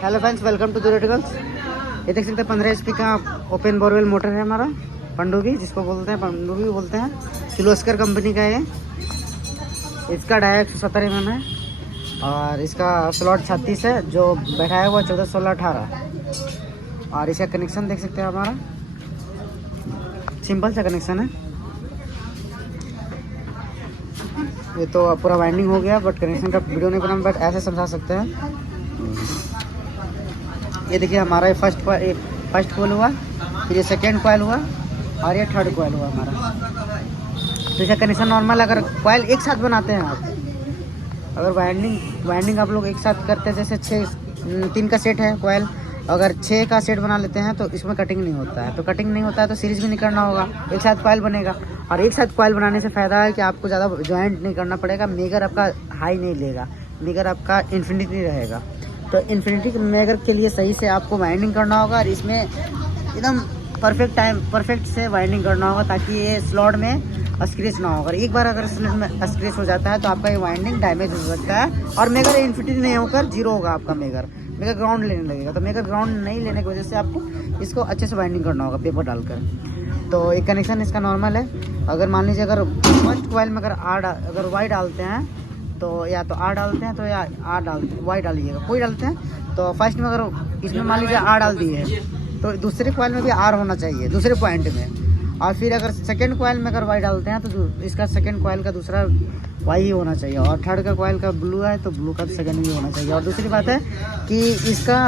Hello friends, welcome to the reticles. ये देख सकते हैं 15 HP का ओपन बोरवेल मोटर है हमारा, पनडुब्बी जिसको बोलते हैं, पनडुब्बी बोलते हैं। किर्लोस्कर कंपनी का है। इसका डाया 170 mm है और इसका स्लॉट 36 है। जो बैठाया हुआ 14, 16, 18। और इसका कनेक्शन देख सकते हैं हमारा सिंपल सा कनेक्शन है। ये तो पूरा वाइंडिंग हो गया, बट कनेक्शन का वीडियो नहीं बना, बट ऐसे समझा सकते हैं। ये देखिए हमारा ये फर्स्ट कॉइल हुआ, फिर ये सेकेंड कॉइल हुआ और ये थर्ड कॉइल हुआ हमारा। तो इसका कनेक्शन नॉर्मल, अगर कॉइल एक साथ बनाते हैं आप, अगर वाइंडिंग आप लोग एक साथ करते हैं, जैसे 3 का सेट है कॉइल, अगर 6 का सेट बना लेते हैं तो इसमें कटिंग नहीं होता है। तो कटिंग नहीं होता है तो सीरीज भी नहीं करना होगा, एक साथ कॉइल बनेगा। और एक साथ कॉइल बनाने से फ़ायदा है कि आपको ज़्यादा जॉइंट नहीं करना पड़ेगा, मेगर आपका हाई नहीं लेगा, मेगर आपका इन्फिनिटी रहेगा। तो इन्फिनिटी मेगर के लिए सही से आपको वाइंडिंग करना होगा और इसमें एकदम परफेक्ट से वाइंडिंग करना होगा, ताकि ये स्लॉट में स्क्रैच ना हो। अगर एक बार अगर स्लॉट में स्क्रैच हो जाता है तो आपका ये वाइंडिंग डैमेज हो सकता है और मेगर इन्फिनिटी नहीं होकर जीरो होगा आपका मेगर ग्राउंड लेने लगेगा। तो मेगर ग्राउंड नहीं लेने की वजह से आपको इसको अच्छे से वाइंडिंग करना होगा पेपर डालकर। तो एक कनेक्शन इसका नॉर्मल है। अगर मान लीजिए अगर फर्स्ट कॉइल में अगर वाई डालते हैं तो या तो आर डालते हैं, तो या वाई डालिएगा, कोई डालते हैं। तो फर्स्ट में अगर इसमें मान लीजिए आर डाल दिए हैं तो दूसरे कॉइल में भी आर होना चाहिए, दूसरे पॉइंट में। और फिर अगर सेकंड कॉइल में अगर वाई डालते हैं तो इसका सेकंड कॉइल का दूसरा वाई ही होना चाहिए। और थर्ड का कॉइल का ब्लू है तो ब्लू का सेकंड भी होना चाहिए। और दूसरी बात है कि इसका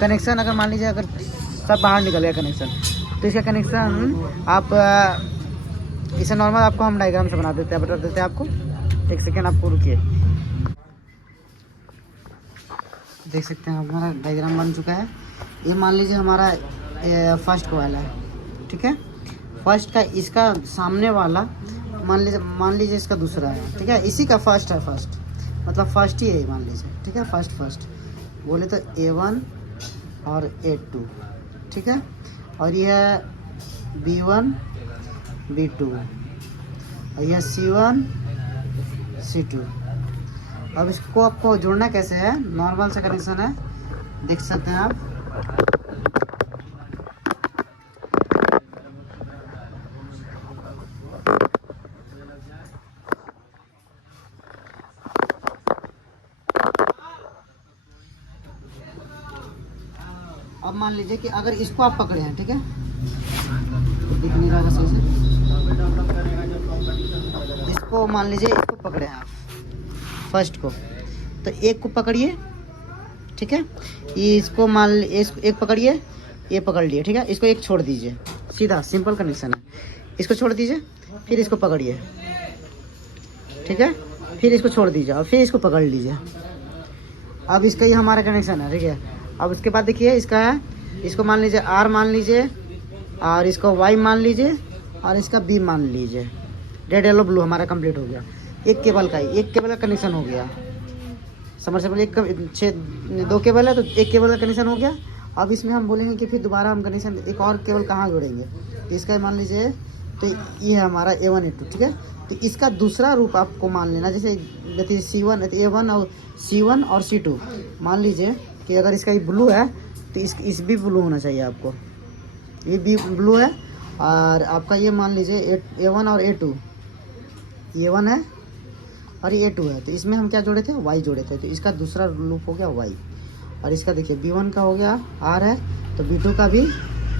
कनेक्शन अगर मान लीजिए अगर सब बाहर निकल गया कनेक्शन, तो इसका कनेक्शन आप इसे नॉर्मल आपको हम डायग्राम से बता देते हैं आपको। एक सेकेंड आपको रुकिए, देख सकते हैं हमारा डायग्राम बन चुका है। ये मान लीजिए हमारा फर्स्ट कॉइल है, ठीक है। फर्स्ट का इसका सामने वाला मान लीजिए इसका दूसरा है, ठीक है। इसी का फर्स्ट है, फर्स्ट मतलब फर्स्ट ही है मान लीजिए, ठीक है। फर्स्ट बोले तो A1 और A2, ठीक है। और यह है B1 B2 और यह C1 C2। अब इसको आपको जोड़ना कैसे है, नॉर्मल से कनेक्शन है, देख सकते हैं आप। अब मान लीजिए कि अगर इसको आप पकड़े हैं, ठीक है, तो दिख नहीं रहा सही से। इसको मान लीजिए इसको पकड़े हैं आप फर्स्ट को, तो एक को पकड़िए, ठीक है। इसको एक पकड़िए, ये पकड़ लिए, ठीक है। इसको एक छोड़ दीजिए, सीधा सिंपल कनेक्शन है। इसको छोड़ दीजिए, फिर इसको पकड़िए, ठीक है। फिर इसको छोड़ दीजिए और फिर इसको पकड़ लीजिए। अब इसका ही हमारा कनेक्शन है, ठीक है। अब उसके बाद देखिए इसका है, इसको मान लीजिए आर मान लीजिए और इसको वाई मान लीजिए और इसका बी मान लीजिए। रेड येलो ब्लू हमारा कंप्लीट हो गया। एक केबल का कनेक्शन हो गया। समरसेबल 2 केबल है तो एक केबल का कनेक्शन हो गया। अब इसमें हम बोलेंगे कि फिर दोबारा हम कनेक्शन एक और केबल कहाँ जोड़ेंगे, तो इसका मान लीजिए, तो ये है हमारा A1 A2, ठीक है। तो इसका दूसरा रूप आपको मान लेना, जैसे C1 A1 और C1 और C2 मान लीजिए कि अगर इसका ये ब्लू है तो इस भी ब्लू होना चाहिए आपको, ये भी ब्लू है। और आपका ये मान लीजिए A1 और A2, A1 है और ये A2 है, तो इसमें हम क्या जोड़े थे, वाई जोड़े थे। तो इसका दूसरा लूप हो गया वाई। और इसका देखिए B1 का हो गया आर है, तो B2 का भी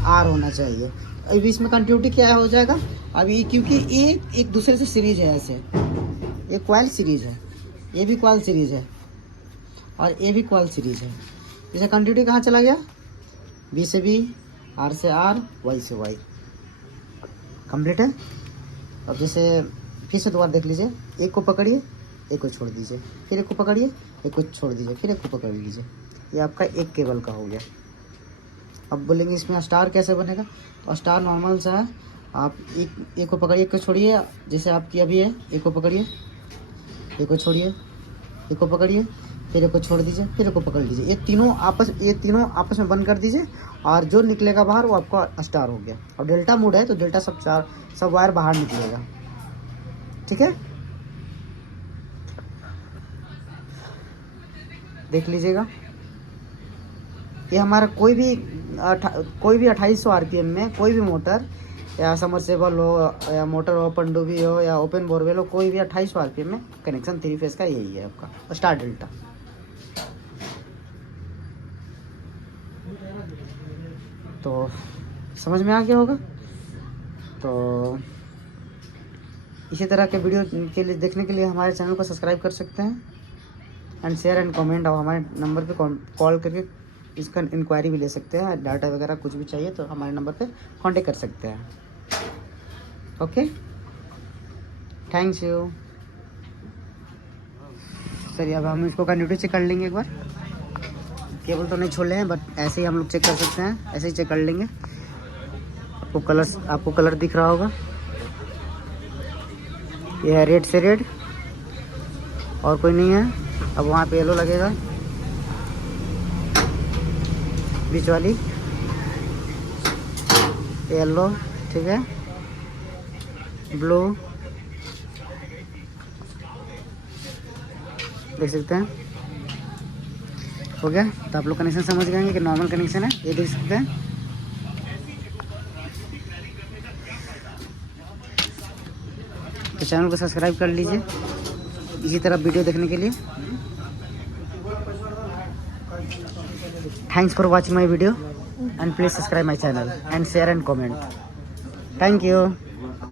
आर होना चाहिए। अभी इसमें कंटिन्यूटी क्या हो जाएगा अभी, क्योंकि ये एक दूसरे से सीरीज है, ऐसे ये कॉइल सीरीज है, ये भी कॉइल सीरीज है और ये भी कॉइल सीरीज है। जैसे कंटिन्यूटी कहाँ चला गया, B से B, R से R, Y से Y, कंप्लीट है। अब जैसे फिर से दोबारा देख लीजिए, एक को पकड़िए, एक को छोड़ दीजिए, फिर एक को पकड़िए, एक को छोड़ दीजिए, फिर एक को पकड़ लीजिए। ये आपका एक केबल का हो गया। अब बोलेंगे इसमें स्टार कैसे बनेगा, तो स्टार नॉर्मल सा है। आप एक को पकड़िए, एक को छोड़िए, जैसे आपकी अभी है, एक को पकड़िए, एक को छोड़िए, एक को पकड़िए, फिर एक को छोड़ दीजिए, फिर एक को पकड़ लीजिए। ये तीनों आपस में बंद कर दीजिए और जो निकलेगा बाहर वो आपका स्टार हो गया। और डेल्टा मोड है तो डेल्टा सब वायर बाहर निकलेगा, ठीक है। देख लीजिएगा। ये हमारा कोई भी 2800 आरपीएम में कोई भी मोटर या समरसेबल हो या मोटर हो, पनडुब्बी हो या ओपन बोरवेल हो, कोई भी 2800 आरपीएम में कनेक्शन 3 फेज का यही है आपका स्टार डेल्टा। तो समझ में आ गया होगा। तो इसी तरह के वीडियो के लिए देखने के लिए हमारे चैनल को सब्सक्राइब कर सकते हैं एंड शेयर एंड कमेंट। और हमारे नंबर पे कॉल करके इसका इंक्वायरी भी ले सकते हैं। डाटा वगैरह कुछ भी चाहिए तो हमारे नंबर पे कांटेक्ट कर सकते हैं। Okay, thanks you. चलिए अब हम इसको कंटिन्यू चेक कर लेंगे एक बार। केबल तो नहीं छोड़ हैं बट ऐसे ही हम लोग चेक कर सकते हैं, ऐसे ही चेक कर लेंगे। आपको कलर दिख रहा होगा, ये है रेड से रेड और कोई नहीं है। अब वहाँ पे येलो लगेगा, बीच वाली येलो, ठीक है, ब्लू देख सकते हैं, हो गया। तो आप लोग कनेक्शन समझ गए कि नॉर्मल कनेक्शन है, ये देख सकते हैं। तो चैनल को सब्सक्राइब कर लीजिए इसी तरह वीडियो देखने के लिए। Thanks for watching my video and please subscribe my channel and share and comment. Thank you.